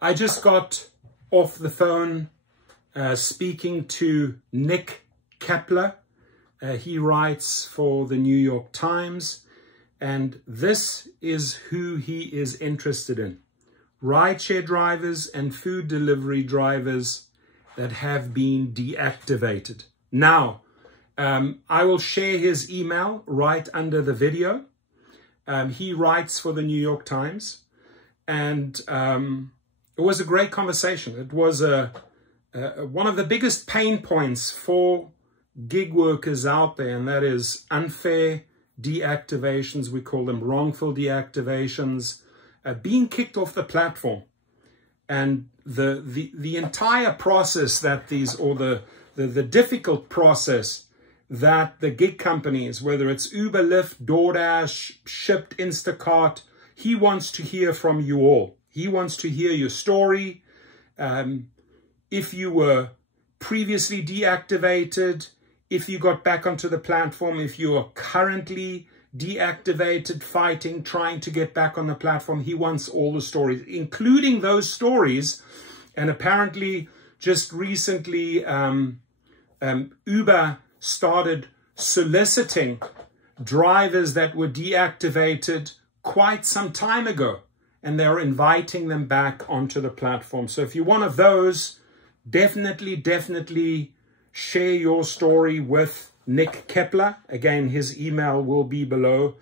I just got off the phone speaking to Nick Keppler. He writes for the New York Times, and this is who he is interested in. Rideshare drivers and food delivery drivers that have been deactivated. Now, I will share his email right under the video. He writes for the New York Times, and it was a great conversation. It was one of the biggest pain points for gig workers out there, and that is unfair deactivations. We call them wrongful deactivations, being kicked off the platform, and the entire process that these, or the difficult process that the gig companies, whether it's Uber, Lyft, DoorDash, Shipt, Instacart, he wants to hear from you all. He wants to hear your story. If you were previously deactivated, if you got back onto the platform, if you are currently deactivated, fighting, trying to get back on the platform, he wants all the stories, including those stories. And apparently just recently, Uber started soliciting drivers that were deactivated quite some time ago, and they're inviting them back onto the platform. So if you're one of those, definitely share your story with Nick Keppler. Again, his email will be below.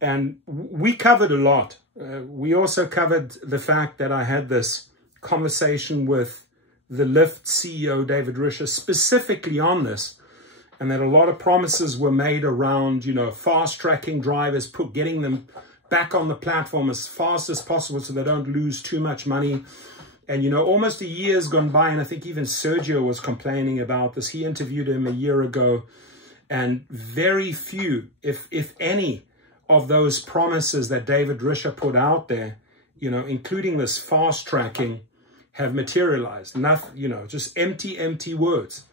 And we covered a lot. We also covered the fact that I had this conversation with the LYFT CEO, David Risher, specifically on this, and that a lot of promises were made around, fast-tracking drivers, getting them back on the platform as fast as possible so they don't lose too much money. And, almost a year's gone by, and I think even Sergio was complaining about this. He interviewed him a year ago, and very few, if any, of those promises that David Risher put out there, including this fast-tracking, have materialized. Nothing, just empty words.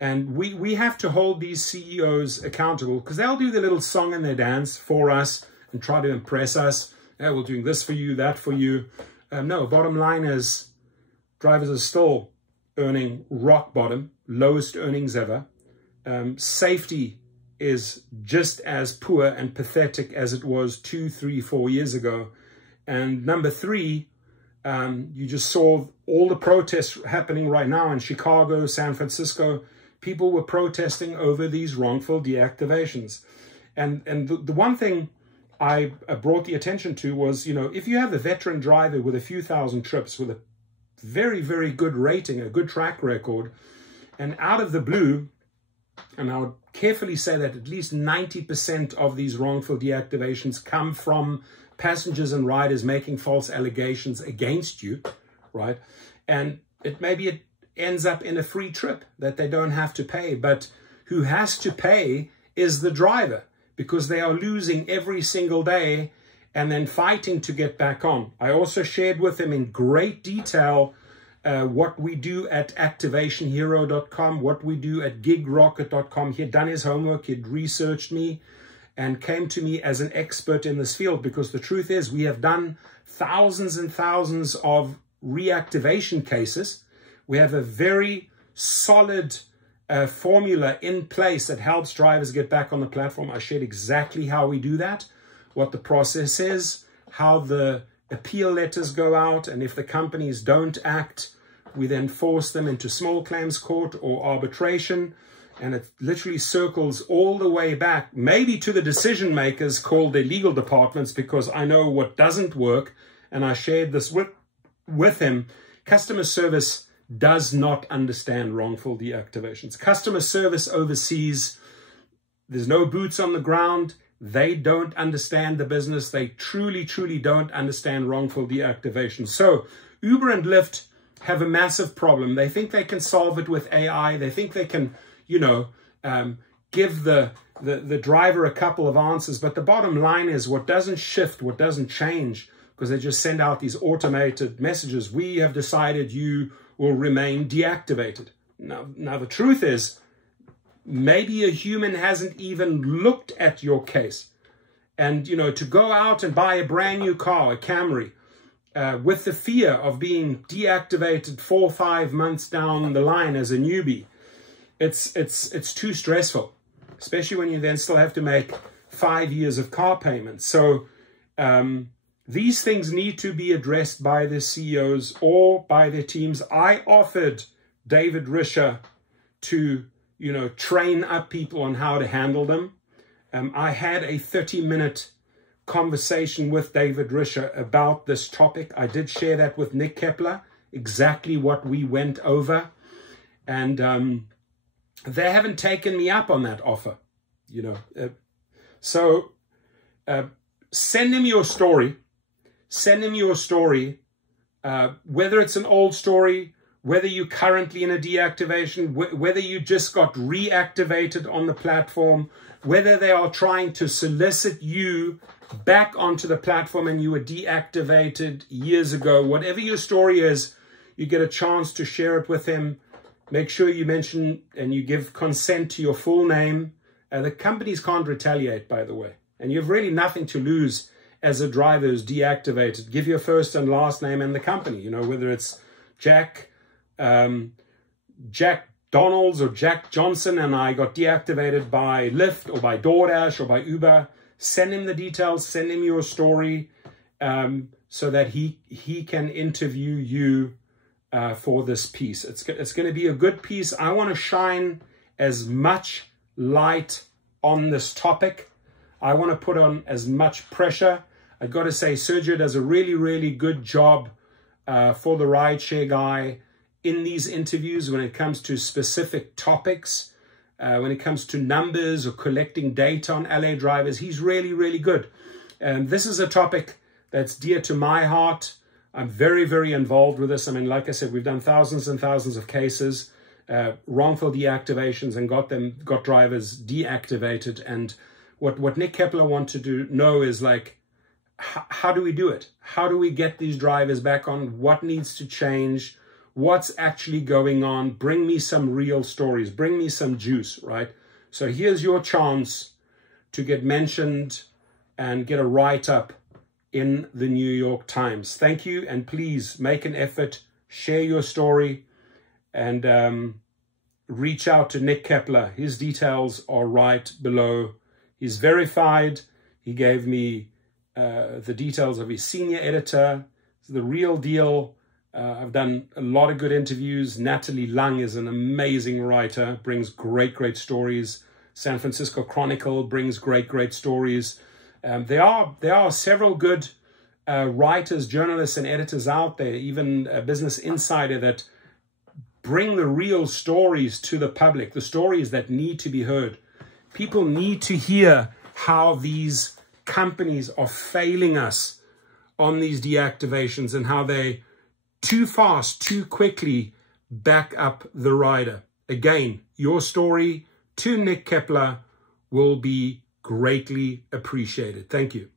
And we have to hold these CEOs accountable, because they'll do the little song and their dance for us and try to impress us. Yeah, we're doing this for you, that for you. No, bottom line is drivers are still earning rock bottom, lowest earnings ever. Safety is just as poor and pathetic as it was 2, 3, 4 years ago. And number three, you just saw all the protests happening right now in Chicago, San Francisco. People were protesting over these wrongful deactivations. And the one thing I brought the attention to was, if you have a veteran driver with a few thousand trips, with a very, very good rating, a good track record, and out of the blue, and I would carefully say that at least 90% of these wrongful deactivations come from passengers and riders making false allegations against you, right? And maybe it ends up in a free trip that they don't have to pay, but who has to pay is the driver, because they are losing every single day and then fighting to get back on. I also shared with him in great detail what we do at activationhero.com, what we do at gigrocket.com. He had done his homework, he'd researched me, and came to me as an expert in this field, because the truth is we have done thousands and thousands of reactivation cases. We have a very solid formula in place that helps drivers get back on the platform. I shared exactly how we do that, what the process is, how the appeal letters go out, and if the companies don't act, we then force them into small claims court or arbitration. And it literally circles all the way back, maybe to the decision makers called their legal departments, because I know what doesn't work. And I shared this with him. Customer service does not understand wrongful deactivations. Customer service overseas, there's no boots on the ground. They don't understand the business. They truly don't understand wrongful deactivation. So Uber and Lyft have a massive problem. They think they can solve it with AI. They think they can, give the driver a couple of answers. But the bottom line is, what doesn't shift, what doesn't change, because they just send out these automated messages. We have decided you will remain deactivated. Now the truth is, maybe a human hasn't even looked at your case. And, to go out and buy a brand new car, a Camry, with the fear of being deactivated 4 or 5 months down the line as a newbie. It's too stressful, especially when you then still have to make 5 years of car payments. So these things need to be addressed by the CEOs or by their teams. I offered David Risher to, train up people on how to handle them. I had a 30-minute conversation with David Risher about this topic. I did share that with Nick Keppler, exactly what we went over. And they haven't taken me up on that offer, So send him your story. Send him your story, whether it's an old story, whether you're currently in a deactivation, whether you just got reactivated on the platform, whether they are trying to solicit you back onto the platform and you were deactivated years ago. Whatever your story is, you get a chance to share it with him. Make sure you mention and you give consent to your full name. The companies can't retaliate, by the way. And you have really nothing to lose as a driver who's deactivated. Give your first and last name and the company, whether it's Jack Donalds or Jack Johnson and I got deactivated by LYFT or by DoorDash or by Uber. Send him the details, send him your story so that he can interview you for this piece. It's going to be a good piece. I want to shine as much light on this topic. I want to put on as much pressure. I've got to say, Sergio does a really, really good job for the Rideshare guy in these interviews when it comes to specific topics, when it comes to numbers or collecting data on LA drivers. He's really, really good. And this is a topic that's dear to my heart. I'm very, very involved with this. I mean, like I said, we've done thousands and thousands of cases, wrongful deactivations, and got drivers deactivated. And what Nick Keppler wants to know is like, how do we do it? How do we get these drivers back on? What needs to change? What's actually going on? Bring me some real stories. Bring me some juice, right? So here's your chance to get mentioned and get a write-up in the New York Times. Thank you, and please make an effort, share your story, and reach out to Nick Keppler. His details are right below. He's verified. He gave me the details of his senior editor. It's the real deal. I've done a lot of good interviews. Natalie Lung is an amazing writer, brings great, great stories. San Francisco Chronicle brings great, great stories. There are several good writers, journalists, and editors out there, even Business Insider, that bring the real stories to the public, the stories that need to be heard. People need to hear how these companies are failing us on these deactivations and how they too fast, too quickly back up the rider. Again, your story to Nick Keppler will be greatly appreciated. Thank you.